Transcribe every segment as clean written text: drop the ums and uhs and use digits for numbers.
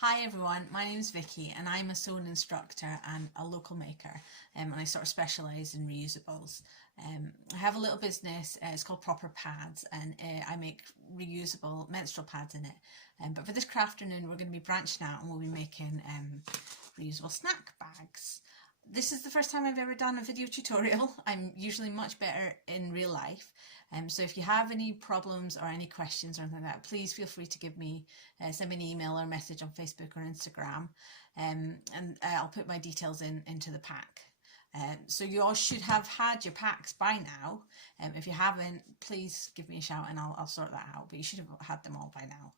Hi everyone, my name is Vicky and I'm a sewing instructor and a local maker, and I sort of specialise in reusables. I have a little business, it's called Proper Pads, and I make reusable menstrual pads in it. But for this craft afternoon we're going to be branching out and we'll be making reusable snack bags. This is the first time I've ever done a video tutorial. I'm usually much better in real life. So if you have any problems or any questions or anything like that, please feel free to give me, send me an email or message on Facebook or Instagram, and I'll put my details into the pack. So you all should have had your packs by now. If you haven't, please give me a shout and I'll sort that out, but you should have had them all by now.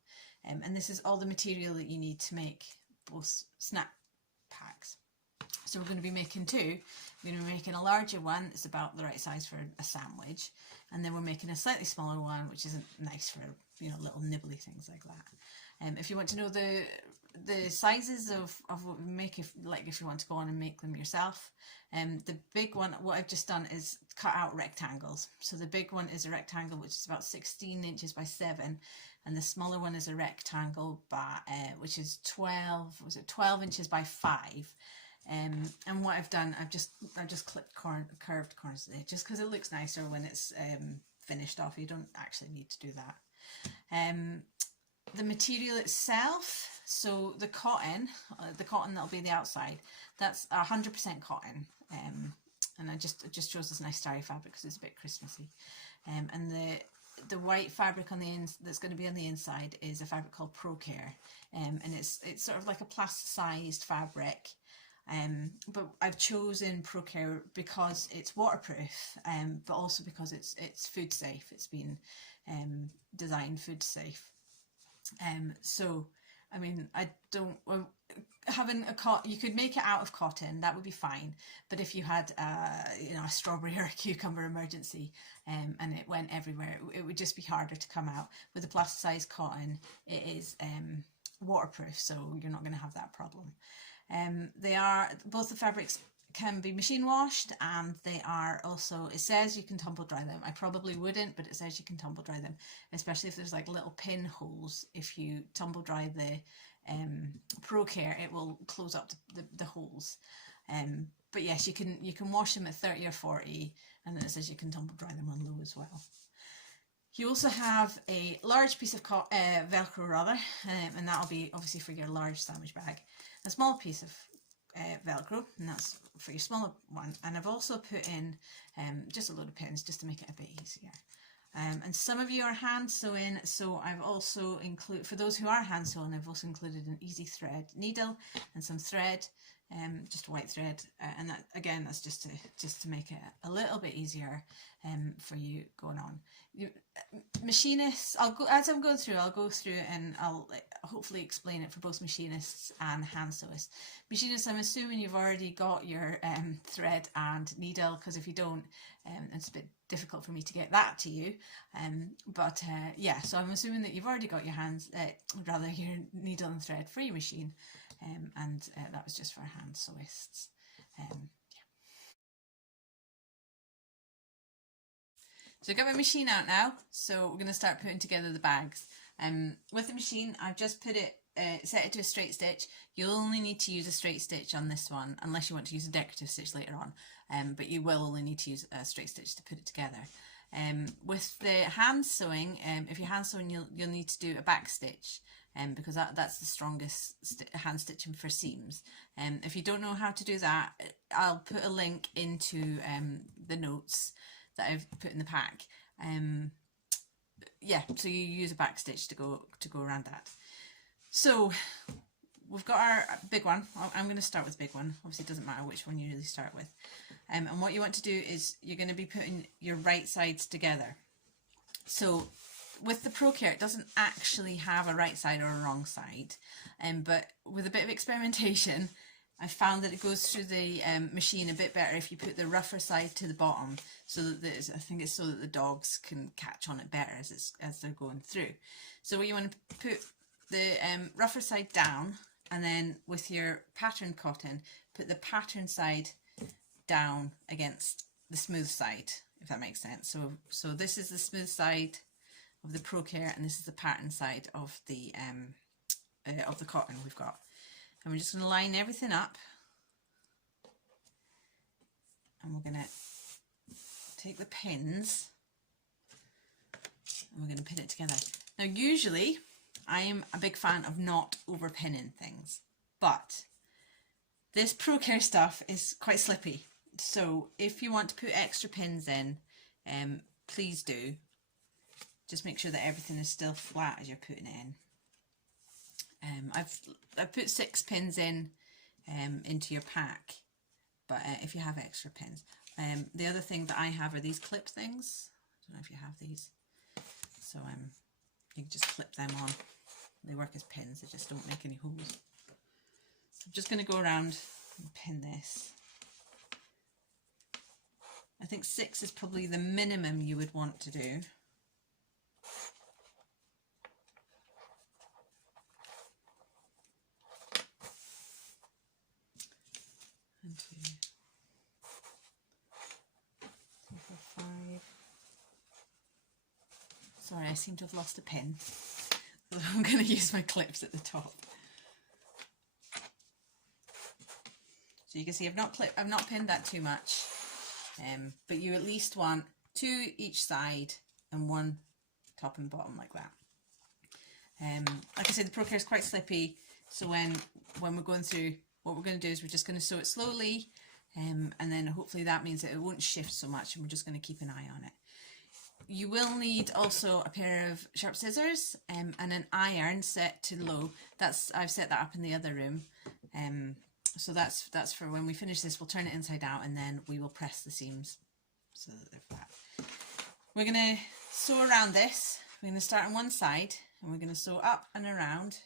And this is all the material that you need to make both snack packs. So we're going to be making two. We're going to be making a larger one, it's about the right size for a sandwich, and then we're making a slightly smaller one, which isn't nice for, you know, little nibbly things like that. If you want to know the sizes of what we make, if you want to go on and make them yourself, the big one, what I've just done is cut out rectangles. So the big one is a rectangle which is about 16 inches by 7, and the smaller one is a rectangle by which is 12 inches by 5. And what I've done, I've just clipped curved corners there, just because it looks nicer when it's finished off. You don't actually need to do that. The material itself, so the cotton that'll be the outside, that's 100% cotton, and I just chose this nice starry fabric because it's a bit Christmassy. And the white fabric on the that's going to be on the inside is a fabric called Procare, and it's sort of like a plasticized fabric. But I've chosen Procare because it's waterproof, but also because it's food safe. It's been designed food safe. So, I mean, having you could make it out of cotton, that would be fine. But if you had, you know, a strawberry or a cucumber emergency, and it went everywhere, it would just be harder to come out. With the plasticized cotton, it is waterproof, so you're not going to have that problem. Both the fabrics can be machine washed, and they are also, it says you can tumble dry them. I probably wouldn't, but it says you can tumble dry them, especially if there's like little pinholes. If you tumble dry the Procare, it will close up the holes. But yes, you can wash them at 30 or 40, and then it says you can tumble dry them on low as well. You also have a large piece of Velcro rather, and that'll be obviously for your large sandwich bag. A small piece of Velcro, and that's for your smaller one. And I've also put in just a load of pins just to make it a bit easier. And some of you are hand sewing, so I've also included, for those who are hand sewing, I've also included an easy thread needle and some thread, just white thread, and that again, that's just to make it a little bit easier for you going on. Machinists, as I'm going through, I'll go through and I'll hopefully explain it for both machinists and hand sewists. Machinists, I'm assuming you've already got your thread and needle, because if you don't, it's a bit difficult for me to get that to you. Yeah, so I'm assuming that you've already got your your needle and thread for your machine, and that was just for hand sewists. So I've got my machine out now, so we're going to start putting together the bags. With the machine, I've just put it, set it to a straight stitch. You'll only need to use a straight stitch on this one, unless you want to use a decorative stitch later on, but you will only need to use a straight stitch to put it together. With the hand sewing, if you're hand sewing, you'll need to do a back stitch, because that's the strongest hand stitching for seams. If you don't know how to do that, I'll put a link into the notes that I've put in the pack. Yeah, so you use a back stitch to go around that. So we've got our big one. I'm going to start with the big one. Obviously it doesn't matter which one you really start with. And what you want to do is you're going to be putting your right sides together. So with the Procare, it doesn't actually have a right side or a wrong side, but with a bit of experimentation, I found that it goes through the machine a bit better if you put the rougher side to the bottom, so that I think it's so that the dogs can catch on it better as they're going through. So what you want to put the rougher side down, and then with your pattern cotton, put the pattern side down against the smooth side, if that makes sense. So this is the smooth side of the Procare, and this is the pattern side of the of the cotton we've got. And we're just going to line everything up, and we're going to take the pins and we're going to pin it together. Now usually I am a big fan of not over pinning things, but this ProCare stuff is quite slippy, so if you want to put extra pins in, please do. Just make sure that everything is still flat as you're putting it in. I've put 6 pins in into your pack, but if you have extra pins. The other thing that I have are these clip things. I don't know if you have these. So you can just clip them on. They work as pins, they just don't make any holes. So I'm just going to go around and pin this. I think 6 is probably the minimum you would want to do. One, 2, 3, 4, 5. Sorry, I seem to have lost a pin. So I'm going to use my clips at the top. So you can see I've not pinned that too much, but you at least want 2 each side and 1 top and bottom like that. Like I said, the ProCare is quite slippy, so when we're going through, what we're going to do is we're just going to sew it slowly, and then hopefully that means that it won't shift so much, and we're just going to keep an eye on it. You will need also a pair of sharp scissors and an iron set to low. I've set that up in the other room. So that's for when we finish this, we'll turn it inside out and then we will press the seams so that they're flat. We're going to sew around this. We're going to start on one side and we're going to sew up and around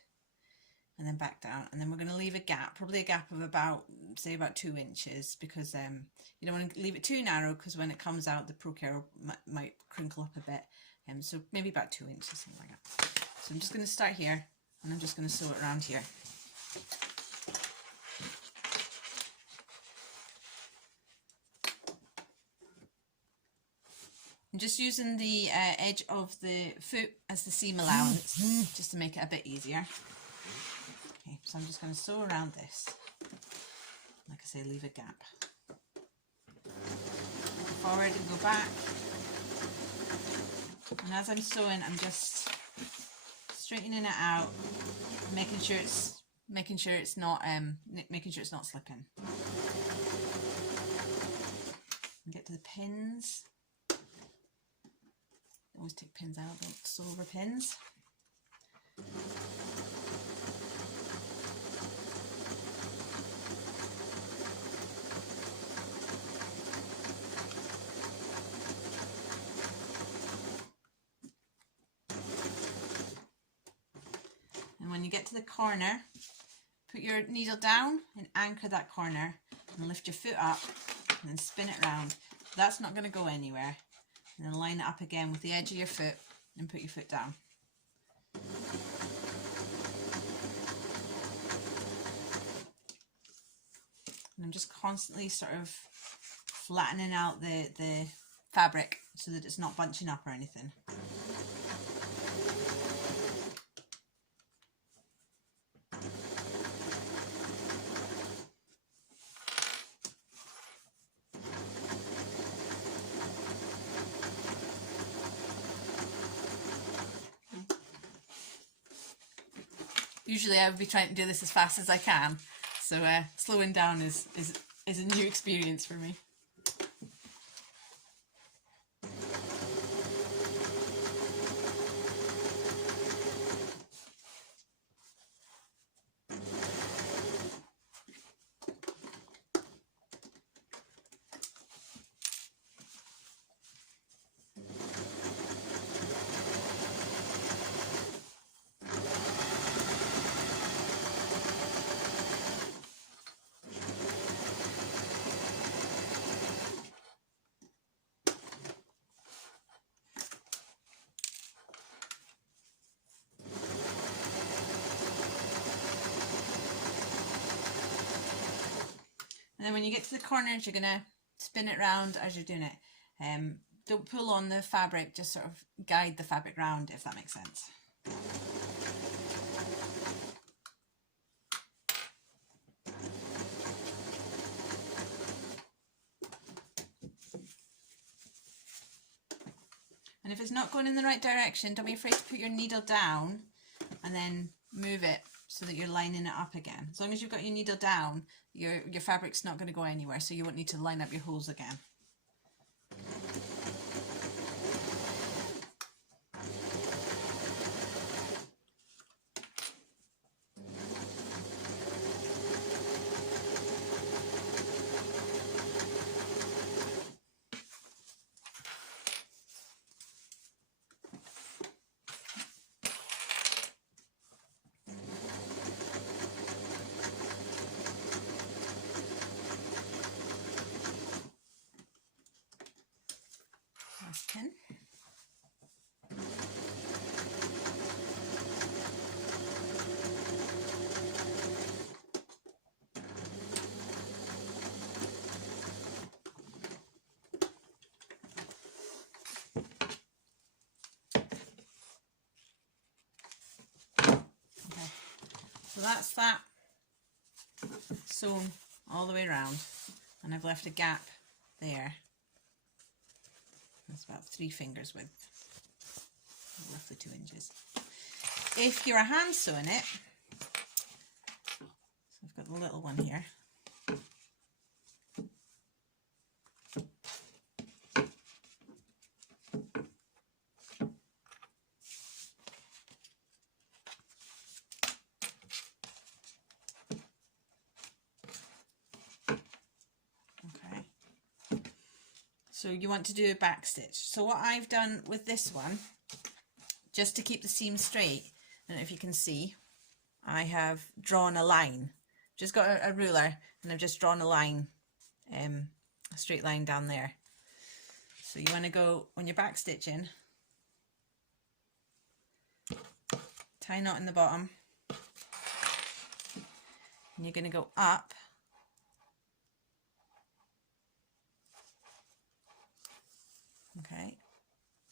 and then back down, and then we're going to leave a gap, probably a gap of about, say, about 2 inches, because you don't want to leave it too narrow, because when it comes out the ProCare might crinkle up a bit, so maybe about 2 inches, something like that. So I'm just going to start here and I'm just going to sew it around here. I'm just using the edge of the foot as the seam allowance, just to make it a bit easier. Okay, so I'm just going to sew around this. Like I say, leave a gap. Go forward and go back. And as I'm sewing, I'm just straightening it out, making sure it's not slipping. And get to the pins. Always take pins out, don't sew over pins. And when you get to the corner, put your needle down and anchor that corner and lift your foot up and then spin it round. That's not going to go anywhere. And then line it up again with the edge of your foot and put your foot down. And I'm just constantly sort of flattening out the fabric so that it's not bunching up or anything. Usually I would be trying to do this as fast as I can, so slowing down is a new experience for me. And then when you get to the corners, you're going to spin it round as you're doing it. Don't pull on the fabric, just sort of guide the fabric round, if that makes sense. And if it's not going in the right direction, don't be afraid to put your needle down and then move it so that you're lining it up again. As long as you've got your needle down, your fabric's not going to go anywhere, so you won't need to line up your holes again. Last pin. So that's that sewn all the way around, and I've left a gap there. That's about 3 fingers width, roughly 2 inches. If you're a hand sewing it, so I've got the little one here. So you want to do a back stitch. So what I've done with this one, just to keep the seam straight, I don't know if you can see, I have drawn a line. Just got a ruler and I've just drawn a line, a straight line down there. So you want to go, when you're back stitching, tie a knot in the bottom, and you're going to go up okay,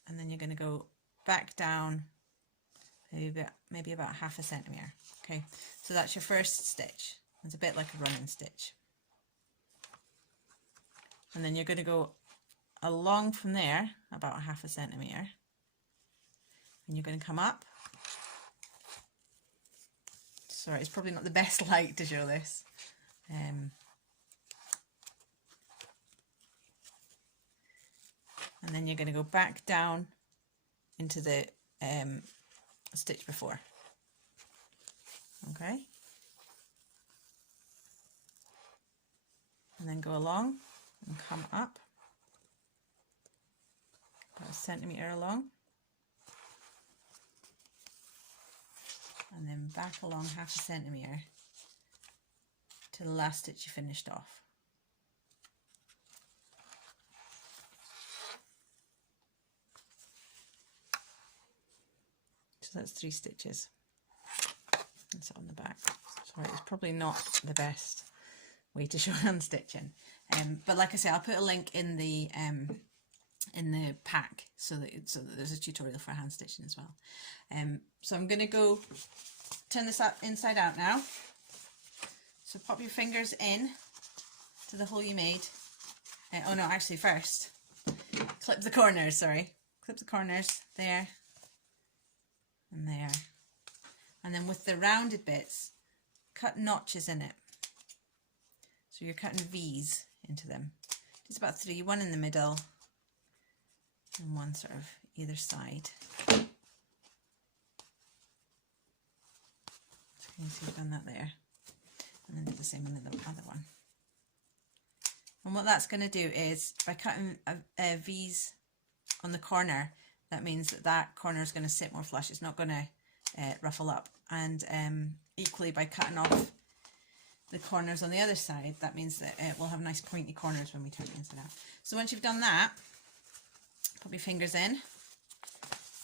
and then you're going to go back down maybe about half a centimetre. Okay, so that's your first stitch. It's a bit like a running stitch, and then you're going to go along from there about half a centimetre, and you're going to come up. Sorry, it's probably not the best light to show this. And then you're going to go back down into the stitch before. Okay. And then go along and come up about a centimetre along. And then back along half a centimetre to the last stitch you finished off. So that's 3 stitches. That's it on the back. Sorry, it's probably not the best way to show hand stitching. But like I say, I'll put a link in the pack so that there's a tutorial for hand stitching as well. So I'm going to go turn this up inside out now. So pop your fingers in to the hole you made. Oh no, actually first, clip the corners, sorry. Clip the corners there and there. And then with the rounded bits, cut notches in it. So you're cutting V's into them. Just about 3, one in the middle and one sort of either side. So you can see I've done that there. And then do the same on the other one. And what that's going to do is, by cutting V's on the corner, that means that that corner is going to sit more flush. It's not going to ruffle up. And equally, by cutting off the corners on the other side, that means that we'll have nice pointy corners when we turn it inside out. So once you've done that, put your fingers in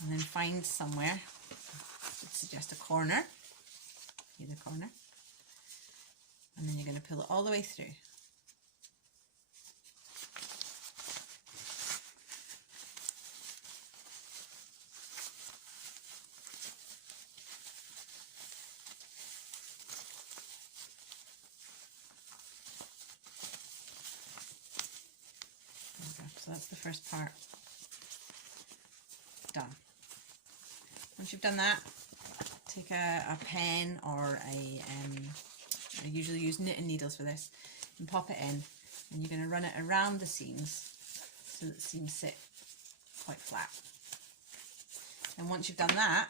and then find somewhere. I'd suggest a corner, either corner, and then you're going to pull it all the way through. So that's the first part. done. Once you've done that, take a pen or I usually use knitting needles for this, and pop it in, and you're going to run it around the seams so that the seams sit quite flat. And once you've done that,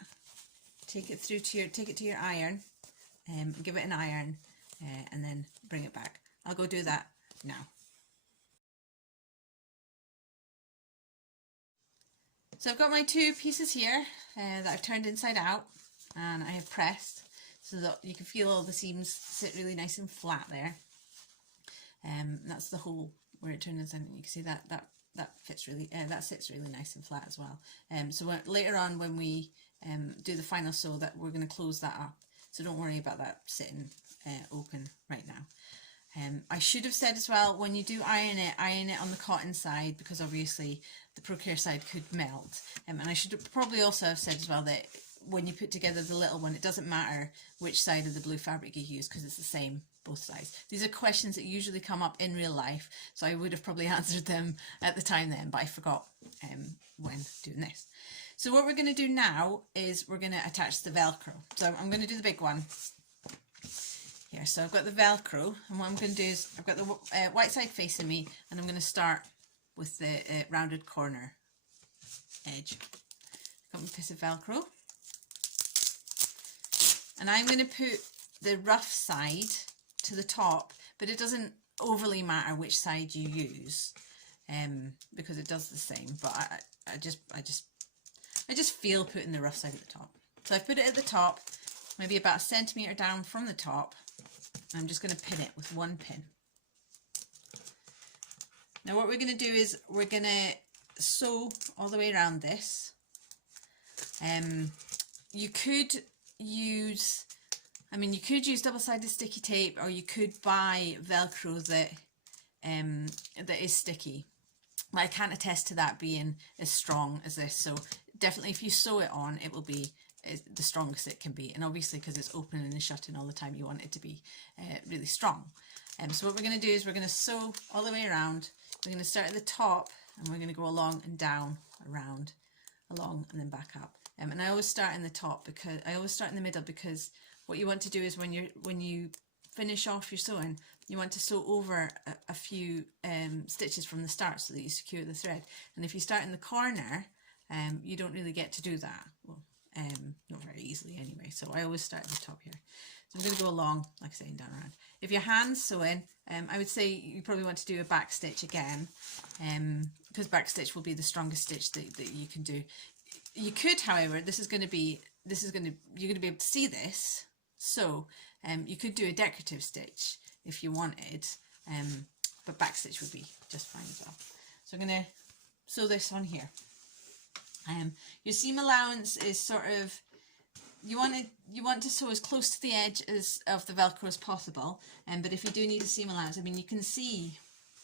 take it to your iron, give it an iron, and then bring it back. I'll go do that now. So I've got my two pieces here that I've turned inside out, and I have pressed so that you can feel all the seams sit really nice and flat there. That's the hole where it turned inside, and you can see that fits really, that sits really nice and flat as well. So later on when we do the final sew, that we're going to close that up. So don't worry about that sitting open right now. I should have said as well, when you do iron it on the cotton side, because obviously the ProCare side could melt. And I should probably also have said as well that when you put together the little one, it doesn't matter which side of the blue fabric you use, because it's the same both sides. These are questions that usually come up in real life, so I would have probably answered them at the time then, but I forgot when doing this. So what we're going to do now is we're going to attach the Velcro. So I'm going to do the big one here. So I've got the Velcro, and what I'm going to do is I've got the white side facing me, and I'm going to start with the rounded corner edge. Got my piece of Velcro, and I'm going to put the rough side to the top, but it doesn't overly matter which side you use, because it does the same. But I just feel putting the rough side at the top. So I've put it at the top, maybe about 1 centimetre down from the top. I'm just going to pin it with one pin. Now what we're going to do is we're going to sew all the way around this. You could use double-sided sticky tape, or you could buy Velcro that is sticky. But I can't attest to that being as strong as this. So definitely, if you sew it on, it will be the strongest it can be. And obviously, because it's opening and shutting all the time, you want it to be really strong. So what we're going to do is we're going to sew all the way around. We're going to start at the top, and we're going to go along and down, around, along, and then back up. And I always start in the top, because I always start in the middle, because what you want to do is when you finish off your sewing, you want to sew over a few stitches from the start so that you secure the thread. And if you start in the corner, you don't really get to do that. Well, not very easily anyway. So I always start at the top here. So I'm going to go along, like I say, and down around. If you're hand sewing, I would say you probably want to do a back stitch again, because back stitch will be the strongest stitch that you can do. You could, however, you're going to be able to see this. So you could do a decorative stitch if you wanted, but back stitch would be just fine as well. So I'm going to sew this on here. Your seam allowance is sort of, you want to sew as close to the edge of the Velcro as possible. But if you do need a seam allowance, I mean, you can see,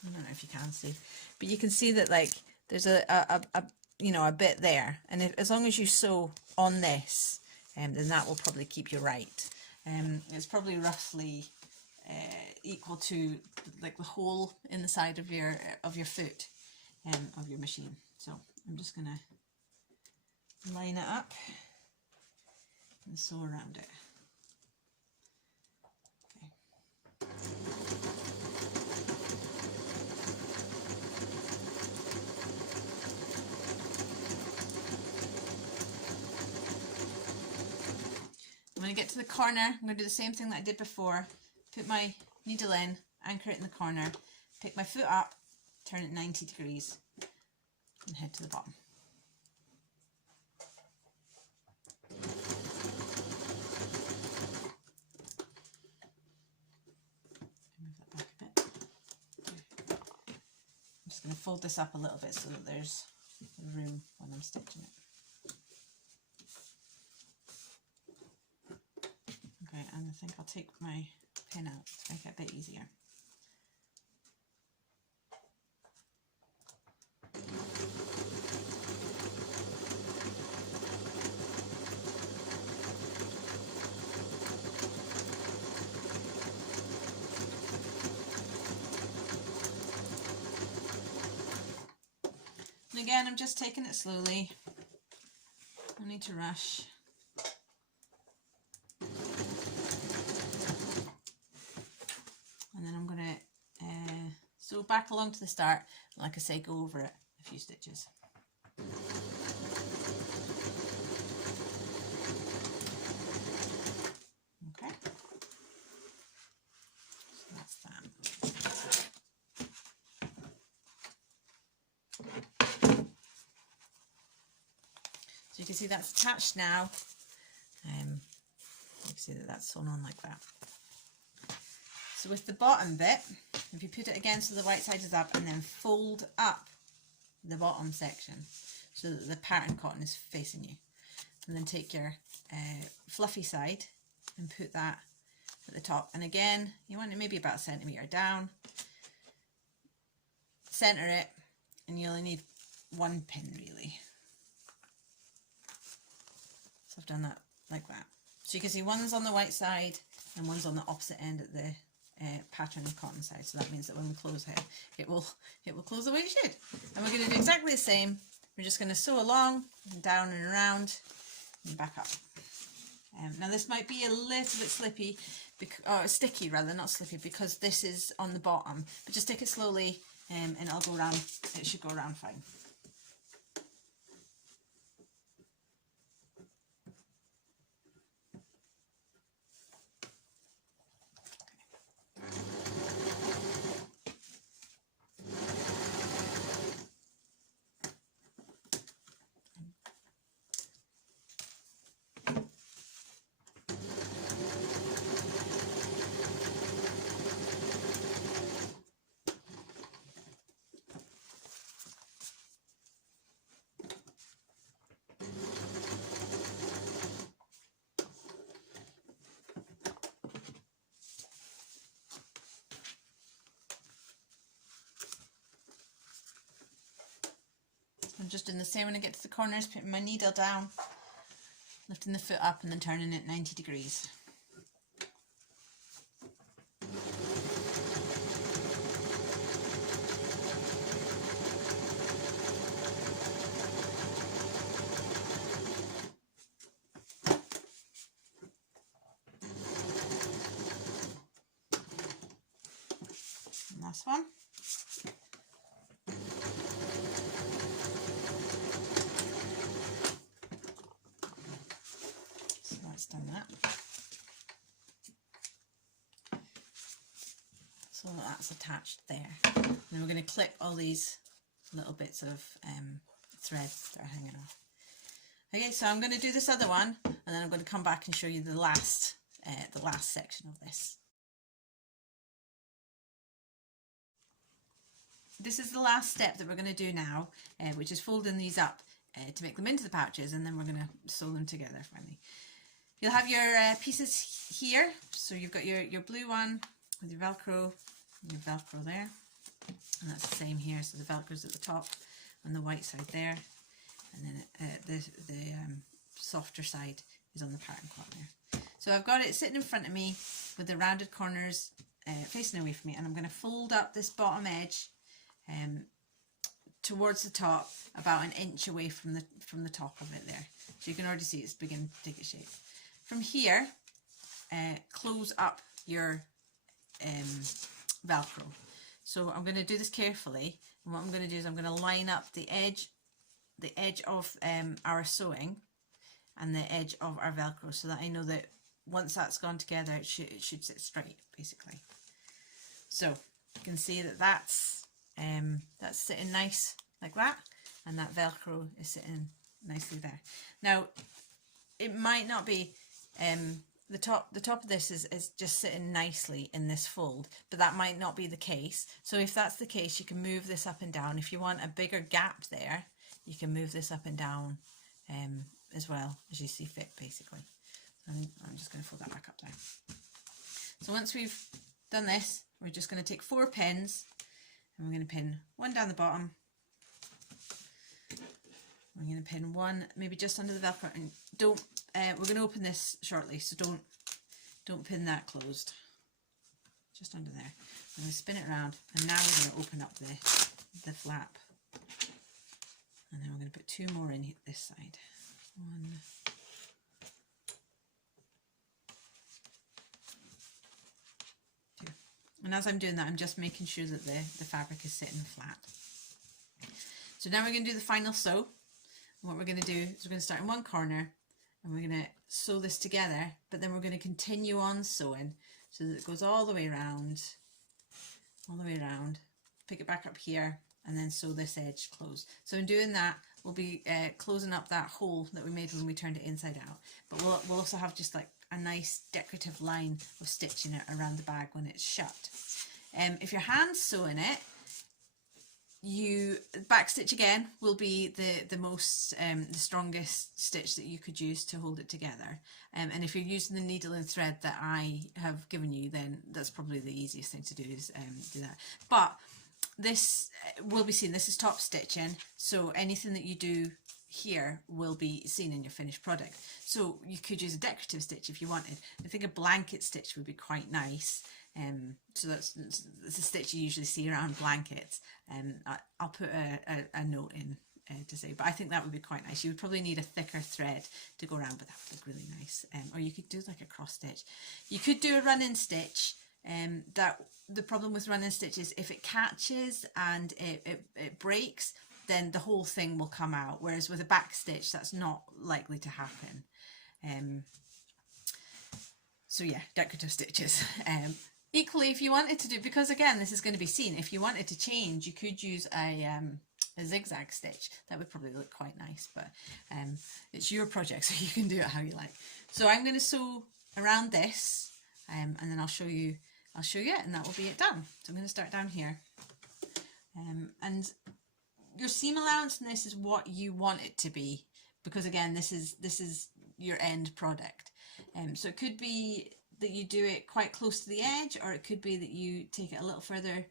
I don't know if you can see, but you can see that like there's a bit there, and as long as you sew on this, then that will probably keep you right. It's probably roughly equal to like the hole in the side of your foot of your machine. So I'm just gonna line it up and sew around it. Okay. When I get to the corner, I'm going to do the same thing that I did before. Put my needle in, anchor it in the corner, pick my foot up, turn it 90 degrees, and head to the bottom. Move that back a bit. I'm just going to fold this up a little bit so that there's room when I'm stitching it. Okay, and I think I'll take my pin out to make it a bit easier. And again, I'm just taking it slowly, No need to rush. And then I'm going to sew back along to the start, like I say, go over it a few stitches. Okay, so that's that. So you can see that's attached now. You can see that that's sewn on like that. So with the bottom bit, if you put it again so the right side is up, and then fold up the bottom section so that the pattern cotton is facing you, and then take your fluffy side and put that at the top, and again you want it maybe about a centimetre down, centre it, and you only need one pin really. So I've done that like that. So you can see one's on the white side and one's on the opposite end at the pattern cotton side. So that means that when we close here, it will close the way it should. And we're going to do exactly the same. We're just going to sew along and down and around and back up. Now this might be a little bit slippy, or sticky rather, not slippy, because this is on the bottom. But just take it slowly, and it'll go around. It should go around fine. I'm just doing the same when I get to the corners, putting my needle down, lifting the foot up and then turning it 90 degrees. And last one. Done that. So that's attached there. And then we're going to clip all these little bits of threads that are hanging off. Okay, so I'm going to do this other one, and then I'm going to come back and show you the last section of this. This is the last step that we're going to do now, which is folding these up to make them into the pouches, and then we're going to sew them together finally. You'll have your pieces here, so you've got your blue one with your Velcro there, and that's the same here, so the Velcro's at the top and the white side there, and then the softer side is on the pattern cotton there. So I've got it sitting in front of me with the rounded corners facing away from me, and I'm going to fold up this bottom edge towards the top, about an inch away from the top of it there. So you can already see it's beginning to take a shape. From here, close up your Velcro. So I'm going to do this carefully, and what I'm going to do is I'm going to line up the edge of our sewing and the edge of our Velcro, so that I know that once that's gone together, it should sit straight, basically. So you can see that that's sitting nice like that, and that Velcro is sitting nicely there. Now, it might not be the top of this is just sitting nicely in this fold, but that might not be the case. So if that's the case, you can move this up and down. If you want a bigger gap there, you can move this up and down as well as you see fit, basically. And I'm just going to fold that back up now. So once we've done this, we're just going to take 4 pins, and we're going to pin one down the bottom. We're going to pin one maybe just under the Velcro, and don't. We're going to open this shortly, so don't pin that closed. Just under there. I'm going to spin it around, and now we're going to open up the flap, and then we're going to put 2 more in this side. 1, 2. And as I'm doing that, I'm just making sure that the fabric is sitting flat. So now we're going to do the final sew. And what we're going to do is we're going to start in one corner and we're going to sew this together, but then we're going to continue on sewing so that it goes all the way around, pick it back up here, and then sew this edge closed. So in doing that, we'll be closing up that hole that we made when we turned it inside out. But we'll also have just like a nice decorative line of stitching it around the bag when it's shut. If you're hand sewing it, back stitch again will be the strongest stitch that you could use to hold it together. And if you're using the needle and thread that I have given you, then that's probably the easiest thing to do is do that. But this will be seen, this is top stitching, so anything that you do here will be seen in your finished product. So you could use a decorative stitch if you wanted. I think a blanket stitch would be quite nice. So that's a stitch you usually see around blankets. I'll put a note in to say, but I think that would be quite nice. You would probably need a thicker thread to go around, but that would look really nice. Or you could do like a cross stitch. You could do a run-in stitch. That the problem with run-in stitch is if it catches and it breaks, then the whole thing will come out. Whereas with a back stitch, that's not likely to happen. So yeah, decorative stitches. Equally, if you wanted to do, because again, this is going to be seen, if you wanted to change, you could use a zigzag stitch. That would probably look quite nice, but it's your project, so you can do it how you like. So I'm going to sew around this, and then I'll show you it, and that will be it done. So I'm going to start down here. And your seam allowance in this is what you want it to be, because again, this is your end product. So it could be that you do it quite close to the edge, or it could be that you take it a little further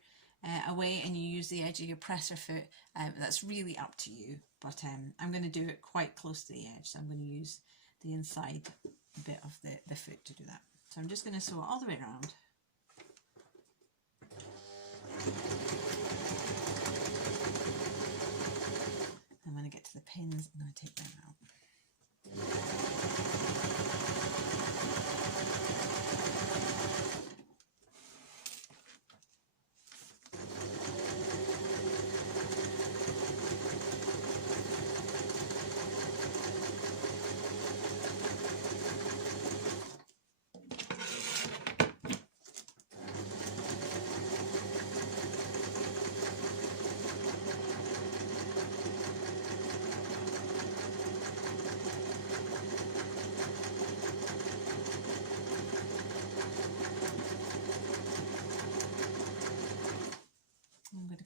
away and you use the edge of your presser foot. That's really up to you, but I'm going to do it quite close to the edge, so I'm going to use the inside bit of the foot to do that. So I'm just going to sew it all the way around. And when I get to the pins, I'm going to take them out.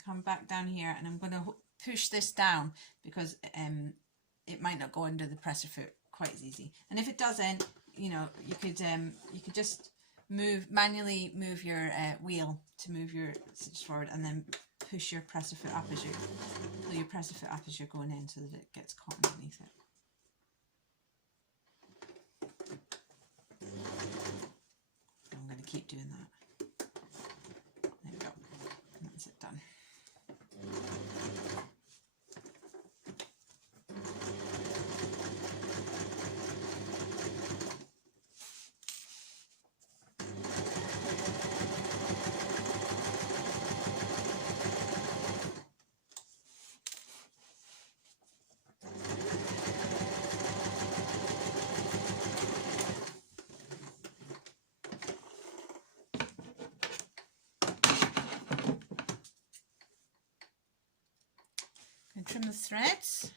Come back down here, and I'm going to push this down because it might not go under the presser foot quite as easy. And if it doesn't, you know, you could just manually move your wheel to move your stitch forward, and then push your presser foot up as you're going in, so that it gets caught underneath it. I'm going to keep doing that. There we go. And that's it done. And trim the threads.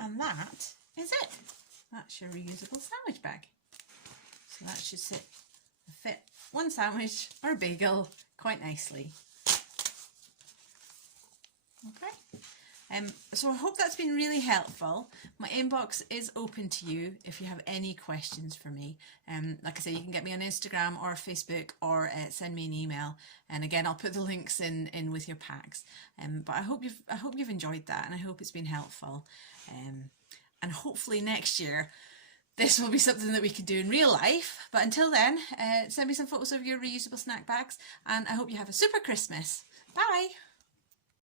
And that is it. That's your reusable sandwich bag. So that should fit one sandwich or a bagel quite nicely. Okay. So I hope that's been really helpful. My inbox is open to you if you have any questions for me. Like I say, you can get me on Instagram or Facebook, or send me an email. And again, I'll put the links in with your packs. But I hope you've enjoyed that, and I hope it's been helpful. And hopefully next year, this will be something that we can do in real life. But until then, send me some photos of your reusable snack bags, and I hope you have a super Christmas. Bye!